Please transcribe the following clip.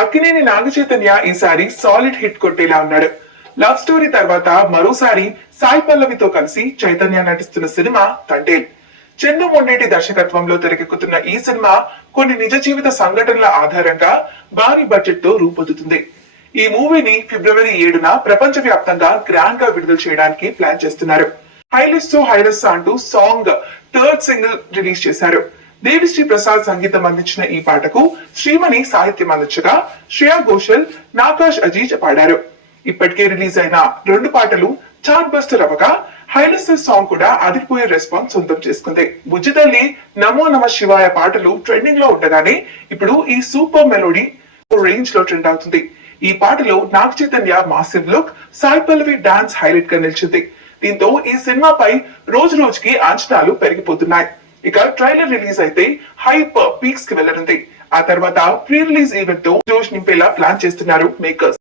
అక్కినేని నాగచైతన్య ఈసారి solid hit కొట్టేలా ఉన్నాడు. Love story తర్వాత మరోసారి సాయి పల్లవితో కలిసి చైతన్య నటిస్తున్న సినిమా తండేల్. చందు మొండేటి దర్శకత్వంలో తెరకెక్కుతున్న ఈ సినిమా కొన్ని నిజ జీవిత సంఘటనల ఆధారంగా భారీ బడ్జెట్ తో రూపొందుతుంది. ఈ మూవీని ఫిబ్రవరి 7న ప్రపంచ వ్యాప్తంగా గ్రాండ్ గా విడుదల చేయడానికి ప్లాన్ చేస్తున్నారు. హైలెస్సో హైలెస్సా అంటూ సాంగ్ థర్డ్ సింగిల్ రిలీజ్ చేశారు. దేవిశ్రీ ప్రసాద్ సంగీతం అందించిన ఈ పాటకు శ్రీమణి సాహిత్యం అందించగా శ్రేయా ఘోషల్, నాకాష్ అజీజ్ పాడారు. ఇప్పటికే రిలీజ్ అయిన 2 పాటలు చార్ట్ బస్టర్ అవగా హైలెస్ సాంగ్ కూడా అదిరిపోయే రెస్పాన్స్ సొంతం చేసుకుంది. బుజ్జితల్లి, నమో నమ శివాయ పాటలు ట్రెండింగ్ లో ఉండగానే ఇప్పుడు ఈ సూపర్ మెలోడీ రేంజ్ లో ట్రెండ్ అవుతుంది. ఈ పాటలో Naga Chaitanya massive look, Sai Pallavi dance highlight గా నిలిచింది. దీంతో ఈ సినిమాపై రోజు రోజుకి అంచనాలు పెరిగిపోతున్నాయి. ఇక ట్రైలర్ రిలీజ్ అయితే హైప్ పీక్స్ కి వెళ్లనుంది. ఆ తర్వాత ప్రీ రిలీజ్ ఈవెంట్ తో జోష్ నింపేలా ప్లాన్ చేస్తున్నారు మేకర్స్.